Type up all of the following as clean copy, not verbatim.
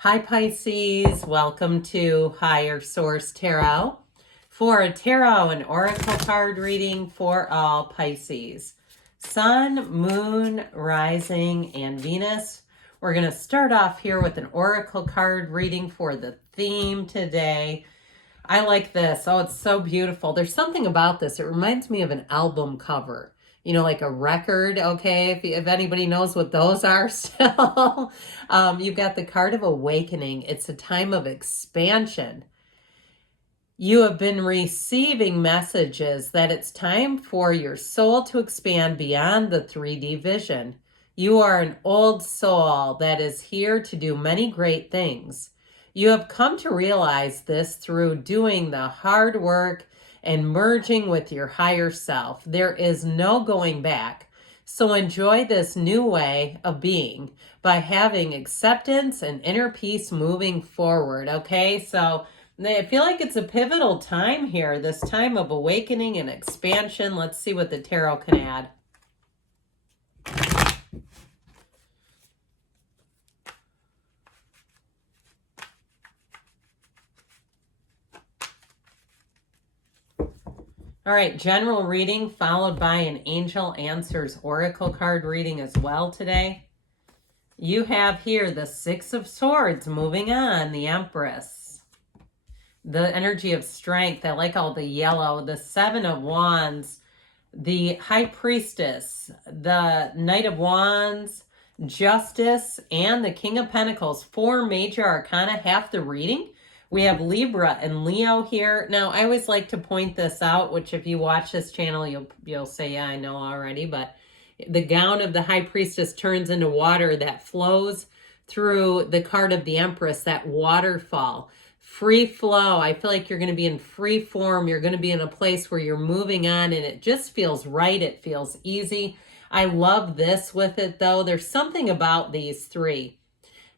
Hi Pisces, welcome to Higher Source Tarot for a tarot and oracle card reading for all Pisces. Sun, Moon, Rising, and Venus. We're going to start off here with an oracle card reading for the theme today. I like this. Oh, it's so beautiful. There's something about this. It reminds me of an album cover. Like a record, okay? If anybody knows what those are still. You've got the card of awakening. It's a time of expansion. You have been receiving messages that it's time for your soul to expand beyond the 3D vision. You are an old soul that is here to do many great things. You have come to realize this through doing the hard work and merging with your higher self. There is no going back. So enjoy this new way of being by having acceptance and inner peace moving forward. Okay, so I feel like it's a pivotal time here, this time of awakening and expansion. Let's see what the tarot can add. All right, general reading followed by an Angel Answers Oracle card reading as well today. You have here the Six of Swords moving on, the Empress. The energy of strength, I like all the yellow. The Seven of Wands, the High Priestess, the Knight of Wands, Justice, and the King of Pentacles. 4 major arcana, half the reading. We have Libra and Leo here. Now, I always like to point this out, which if you watch this channel, you'll say, yeah, I know already. But the gown of the High Priestess turns into water that flows through the card of the Empress, that waterfall. Free flow. I feel like you're going to be in free form. You're going to be in a place where you're moving on and it just feels right. It feels easy. I love this with it, though. There's something about these three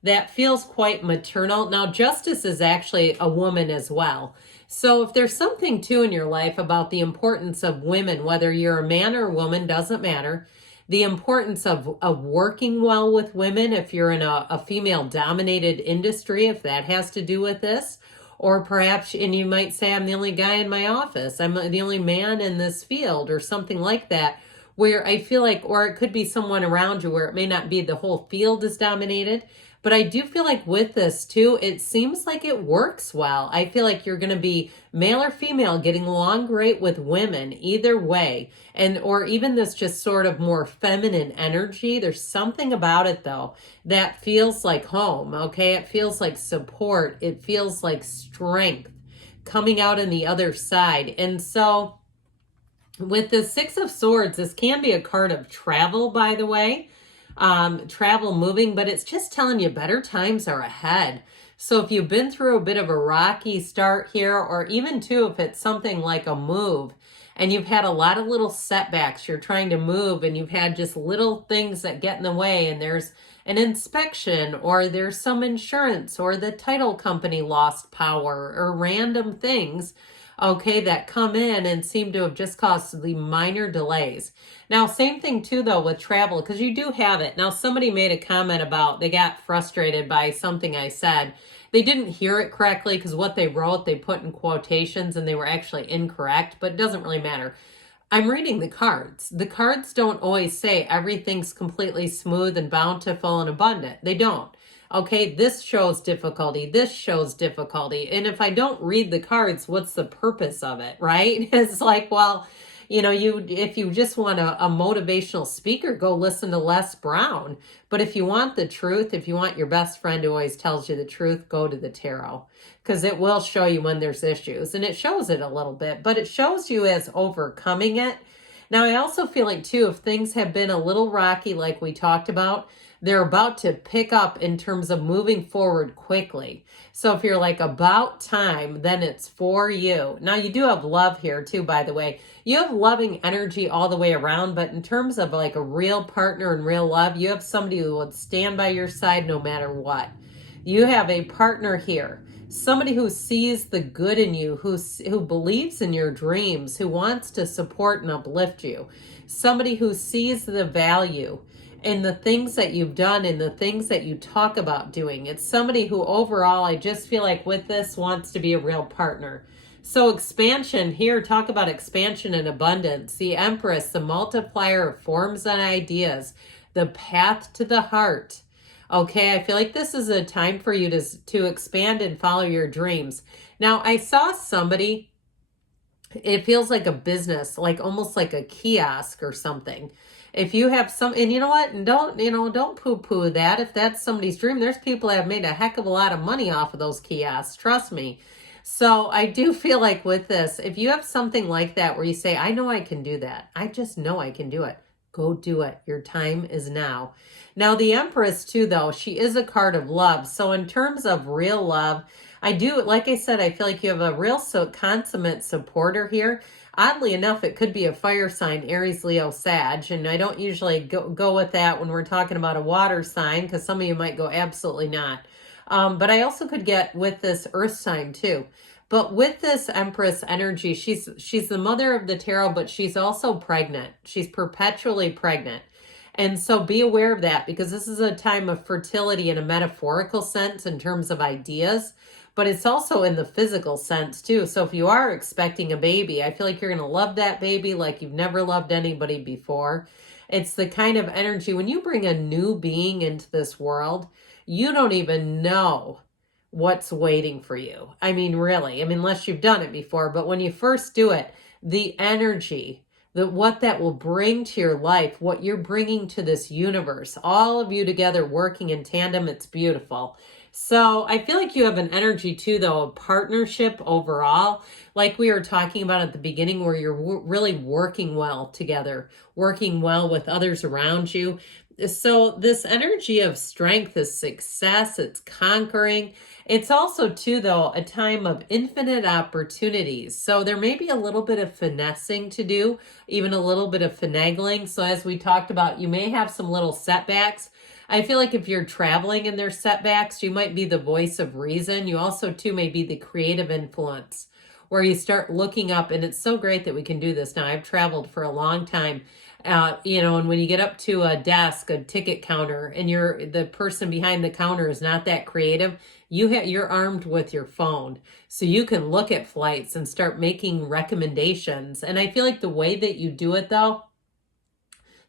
that feels quite maternal. Now, Justice is actually a woman as well. So if there's something too in your life about the importance of women, whether you're a man or a woman, doesn't matter. The importance of working well with women, if you're in a female-dominated industry, if that has to do with this. Or perhaps, and you might say, I'm the only guy in my office. I'm the only man in this field or something like that, where I feel like, or it could be someone around you where it may not be the whole field is dominated. But I do feel like with this too, it seems like it works well. I feel like you're going to be male or female getting along great with women either way. And or even this just sort of more feminine energy. There's something about it though that feels like home, okay? It feels like support. It feels like strength coming out on the other side. And so with the Six of Swords, this can be a card of travel, by the way. Travel, moving, but it's just telling you better times are ahead. So if you've been through a bit of a rocky start here, or even too, if it's something like a move and you've had a lot of little setbacks, you're trying to move and you've had just little things that get in the way, and there's an inspection or there's some insurance or the title company lost power or random things, okay, that come in and seem to have just caused the minor delays. Now, same thing too, though, with travel, because you do have it. Now, somebody made a comment about they got frustrated by something I said. They didn't hear it correctly because what they wrote, they put in quotations and they were actually incorrect, but it doesn't really matter. I'm reading the cards. The cards don't always say everything's completely smooth and bountiful and abundant. They don't. Okay, this shows difficulty. This shows difficulty. And if I don't read the cards, what's the purpose of it, right? It's like, well, if you just want a motivational speaker, go listen to Les Brown. But if you want the truth, if you want your best friend who always tells you the truth, go to the tarot, because it will show you when there's issues. And it shows it a little bit, but it shows you as overcoming it. Now, I also feel like, too, if things have been a little rocky, like we talked about, they're about to pick up in terms of moving forward quickly. So if you're like about time, then it's for you. Now, you do have love here, too, by the way. You have loving energy all the way around, but in terms of like a real partner and real love, you have somebody who would stand by your side no matter what. You have a partner here. Somebody who sees the good in you, who believes in your dreams, who wants to support and uplift you. Somebody who sees the value in the things that you've done and the things that you talk about doing. It's somebody who overall, I just feel like with this wants to be a real partner. So expansion here, talk about expansion and abundance. The Empress, the multiplier of forms and ideas, the path to the heart. Okay, I feel like this is a time for you to expand and follow your dreams. Now, I saw somebody, it feels like a business, like almost like a kiosk or something. If you have some, and you know what, and don't poo-poo that. If that's somebody's dream, there's people that have made a heck of a lot of money off of those kiosks, trust me. So I do feel like with this, if you have something like that where you say, I know I can do that, I just know I can do it, go do it. Your time is now. Now the Empress too, though, she is a card of love. So in terms of real love, I do, like I said, I feel like you have a real consummate supporter here. Oddly enough, it could be a fire sign, Aries, Leo, Sag, and I don't usually go with that when we're talking about a water sign, because some of you might go absolutely not. But I also could get with this earth sign too. But with this Empress energy, she's the mother of the tarot, but she's also pregnant. She's perpetually pregnant. And so be aware of that, because this is a time of fertility in a metaphorical sense in terms of ideas, but it's also in the physical sense too. So if you are expecting a baby, I feel like you're going to love that baby like you've never loved anybody before. It's the kind of energy when you bring a new being into this world, you don't even know what's waiting for you. I mean, really, unless you've done it before, but when you first do it, the energy, what that will bring to your life, what you're bringing to this universe, all of you together working in tandem, it's beautiful. So I feel like you have an energy too, though, of partnership overall, like we were talking about at the beginning, where you're really working well together, working well with others around you. So this energy of strength is success, it's conquering. It's also too, though, a time of infinite opportunities. So there may be a little bit of finessing to do, even a little bit of finagling. So as we talked about, you may have some little setbacks. I feel like if you're traveling and there's setbacks, you might be the voice of reason. You also too may be the creative influence, where you start looking up, and it's so great that we can do this now. I've traveled for a long time, and when you get up to a desk, a ticket counter, and the person behind the counter is not that creative, you're armed with your phone, so you can look at flights and start making recommendations. And I feel like the way that you do it, though,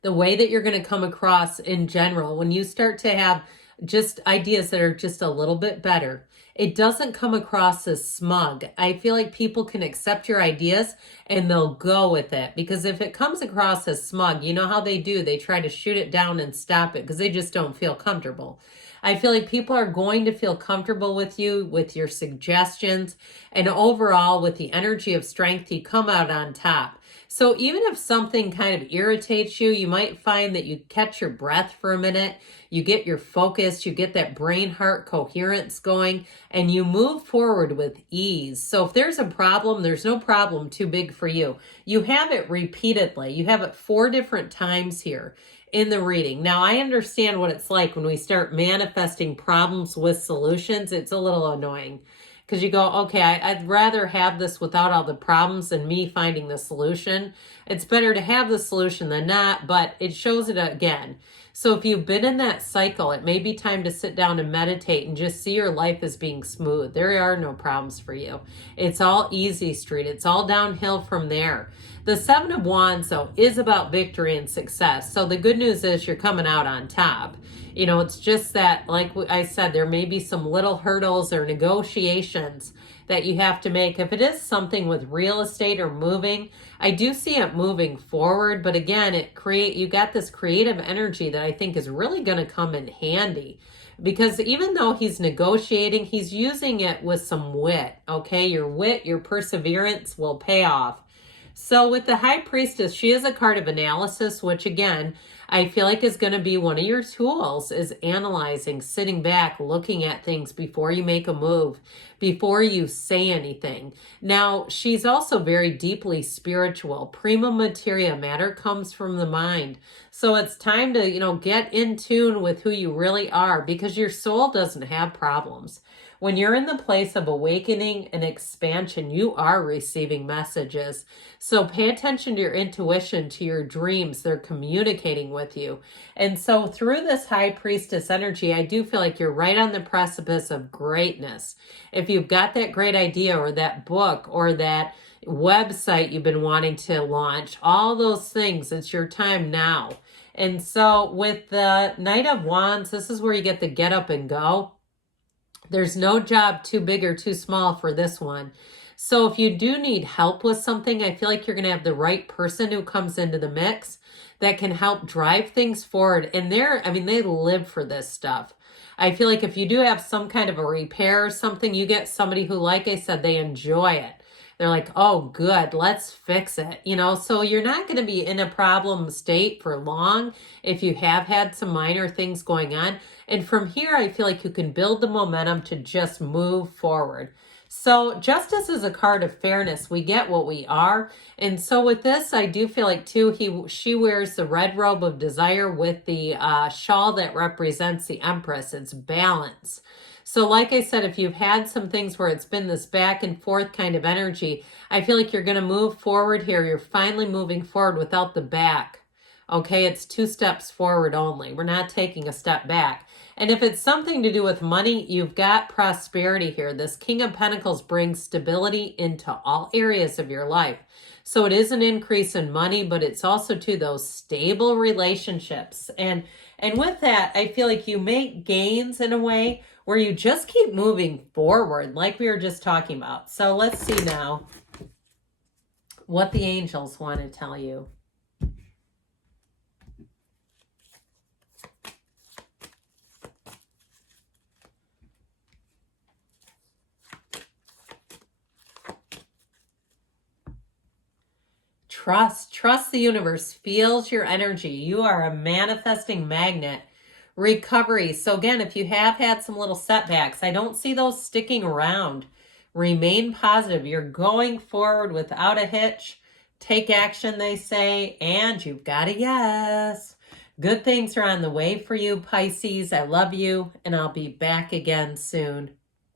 the way that you're going to come across in general, when you start to have just ideas that are just a little bit better, it doesn't come across as smug. I feel like people can accept your ideas and they'll go with it, because if it comes across as smug, you know how they do, they try to shoot it down and stop it because they just don't feel comfortable. I feel like people are going to feel comfortable with you, with your suggestions, and overall with the energy of strength, you come out on top. So even if something kind of irritates you, you might find that you catch your breath for a minute, you get your focus, you get that brain-heart coherence going, and you move forward with ease. So if there's a problem, there's no problem too big for you. You have it repeatedly. You have it 4 different times here in the reading. Now, I understand what it's like when we start manifesting problems with solutions. It's a little annoying, because you go, okay, I'd rather have this without all the problems than me finding the solution. It's better to have the solution than not, but it shows it again. So if you've been in that cycle, it may be time to sit down and meditate and just see your life as being smooth. There are no problems for you. It's all easy street. It's all downhill from there. The 7 of Wands, though, is about victory and success. So the good news is you're coming out on top. It's just that, like I said, there may be some little hurdles or negotiations that you have to make. If it is something with real estate or moving, I do see it moving forward. But again, you got this creative energy that I think is really going to come in handy. Because even though he's negotiating, he's using it with some wit, okay? Your wit, your perseverance will pay off. So with the High Priestess, she is a card of analysis, which again, I feel like is going to be one of your tools, is analyzing, sitting back, looking at things before you make a move, before you say anything. Now, she's also very deeply spiritual. Prima materia, matter comes from the mind. So it's time to, get in tune with who you really are, because your soul doesn't have problems. When you're in the place of awakening and expansion, you are receiving messages. So pay attention to your intuition, to your dreams. They're communicating with you. And so through this high priestess energy, I do feel like you're right on the precipice of greatness. If you've got that great idea or that book or that website you've been wanting to launch, all those things, it's your time now. And so with the Knight of Wands, this is where you get the get up and go. There's no job too big or too small for this one. So if you do need help with something, I feel like you're going to have the right person who comes into the mix that can help drive things forward. And they live for this stuff. I feel like if you do have some kind of a repair or something, you get somebody who, like I said, they enjoy it. They're like, oh, good, let's fix it. So you're not going to be in a problem state for long if you have had some minor things going on. And from here, I feel like you can build the momentum to just move forward. So Justice is a card of fairness. We get what we are. And so with this, I do feel like too, she wears the red robe of desire with the shawl that represents the Empress. It's balance. So like I said, if you've had some things where it's been this back and forth kind of energy, I feel like you're going to move forward here. You're finally moving forward without the back. Okay, it's 2 steps forward only. We're not taking a step back. And if it's something to do with money, you've got prosperity here. This King of Pentacles brings stability into all areas of your life. So it is an increase in money, but it's also to those stable relationships. And with that, I feel like you make gains in a way where you just keep moving forward, like we were just talking about. So let's see now what the angels want to tell you. Trust the universe, feels your energy. You are a manifesting magnet. Recovery. So again, if you have had some little setbacks, I don't see those sticking around. Remain positive. You're going forward without a hitch. Take action, they say, and you've got a yes. Good things are on the way for you, Pisces. I love you, and I'll be back again soon.